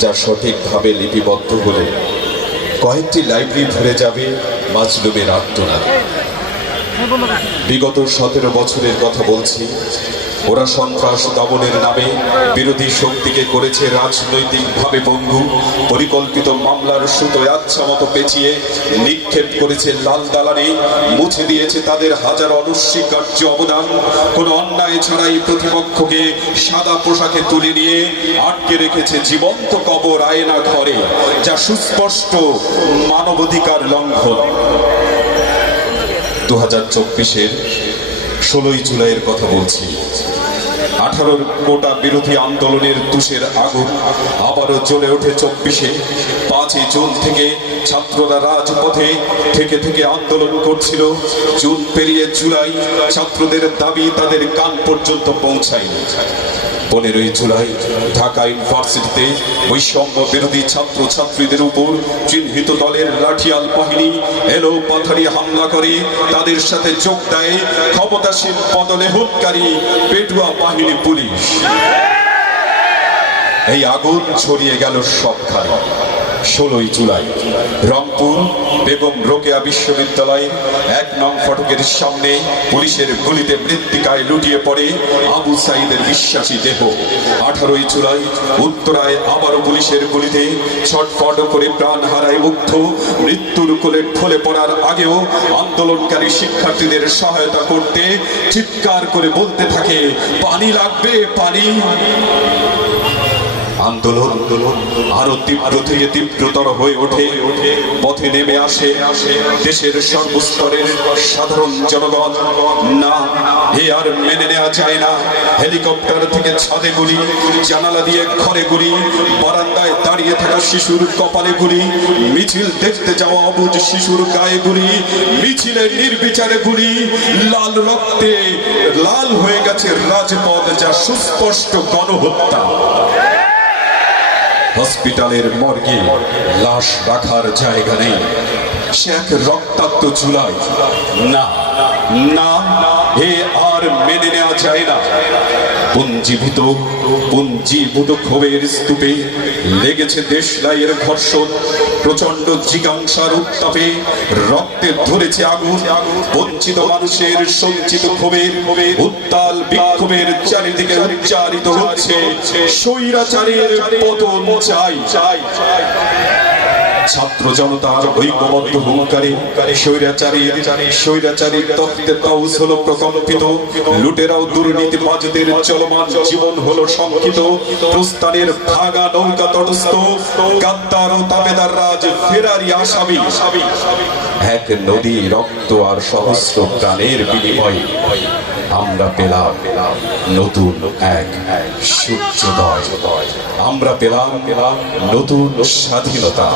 যা সঠিকভাবে লিপিবদ্ধ হলে কয়েকটি লাইব্রেরি ধরে যাবে মাজলুমের আত্মনাদ। বিগত সতেরো বছরের কথা বলছি। ওরা সন্ত্রাস দমনের নামে বিরোধী শক্তিকে করেছে রাজনৈতিকভাবে বন্ধু পরিকল্পিত মামলার সুতোয় আচ্ছা মতো পেঁচিয়ে নিক্ষেপ করেছে লাল দালানে, মুছে দিয়েছে তাদের হাজার অনস্বীকার্য অবদান। কোন অন্যায় ছাড়াই প্রতিপক্ষকে সাদা পোশাকে তুলে নিয়ে আটকে রেখেছে জীবন্ত কবর আয়না ঘরে যা সুস্পষ্ট মানবাধিকার লঙ্ঘন। দু হাজার চব্বিশের ষোলোই জুলাইয়ের কথা বলছি। আঠারোর কোটা বিরোধী আন্দোলনের তুষের আগুন আবারও জ্বলে ওঠে চব্বিশে। পাঁচই জুন থেকে ছাত্ররা রাজপথে থেকে থেকে আন্দোলন করছিল। জুন পেরিয়ে জুলাই ছাত্রদের দাবি তাদের কান পর্যন্ত পৌঁছায়নি। পনেরোই জুলাই ঢাকা ইউনিভার্সিটিতে বৈষম্য বিরোধী ছাত্র ছাত্রীদের উপর চিহ্নিত দলের লাঠিয়াল বাহিনী এলো পাথারি হামলা করে। তাদের সাথে যোগ দেয় ক্ষমতাসীন পদলেহনকারী পেটুয়া বাহিনী পুলিশ। এই আগুন ছড়িয়ে গেল সবখানে। ষোলোই জুলাই, রংপুর বেগম রোকেয়া বিশ্ববিদ্যালয়ের এক নং ফটকের সামনে পুলিশের গুলিতে মৃত্তিকায় লুটিয়ে পড়ে আবু সাইদের বিশ্বাসী দেহ। আঠারোই জুলাই উত্তরায় আবারও পুলিশের গুলিতে ছটফট করে প্রাণ হারায় মুগ্ধ মৃত্যুর কোলে ঢলে পড়ার আগেও আন্দোলনকারী শিক্ষার্থীদের সহায়তা করতে চিৎকার করে বলতে থাকে, পানি লাগবে, পানি। আন্দোলন। আরও তীব্র থেকে তীব্রতর হয়ে ওঠে। পথে নেমে আসে দেশের সর্বস্তরের সাধারণ জনগণ। না, এ আর মেনে নেওয়া যায় না। হেলিকপ্টার থেকে ছাদে গুলি, জানালা দিয়ে ঘরে গুলি, বারান্দায় দাঁড়িয়ে থাকা শিশুর কপালে গুলি, মিছিল দেখতে যাওয়া অবুজ শিশুর গায়ে গুলি মিছিলে নির্বিচারে গুলি, লাল রক্তে লাল হয়ে গেছে রাজপথ যা সুস্পষ্ট গণহত্যা। হসপিটালের মর্গে লাশ রাখার জায়গা নেই। সে এক রক্তাক্ত চুলাই না না হে আর মেনে নেওয়া যায় না। পুঞ্জীভূত পুঞ্জীভূত ক্ষোভের স্তূপে লেগেছে দেশলাইয়ের ঘর্ষণ প্রচণ্ড জিজ্ঞাসার উত্তাপে রক্তে ধরেছে আগুন, বঞ্চিত মানুষের সঞ্চিত ক্ষোভের উত্তাল বিক্ষোভের চারিদিকে উচ্চারিত হচ্ছে, স্বৈরাচারের পতন চাই চাই চাই। ছাত্র জনতার ঐক্যবদ্ধ হুঙ্কারে স্বৈরাচারীর স্বৈরাচারীর তত্ত্বে তাউস হলো প্রকম্পিত। লুটেরাও দুর্নীতিবাজদের চলমান জীবন হলো শঙ্কিত। প্রস্থানের ভাগা নৌকা তটস্থ। গাদ্দার ও তাবেদার রাজ ফেরারি আসামি। এক নদী রক্ত আর সহস্র প্রাণের বিনিময়ে। আমরা পেলাম নতুন এক সূর্যোদয়। আমরা পেলাম নতুন স্বাধীনতা।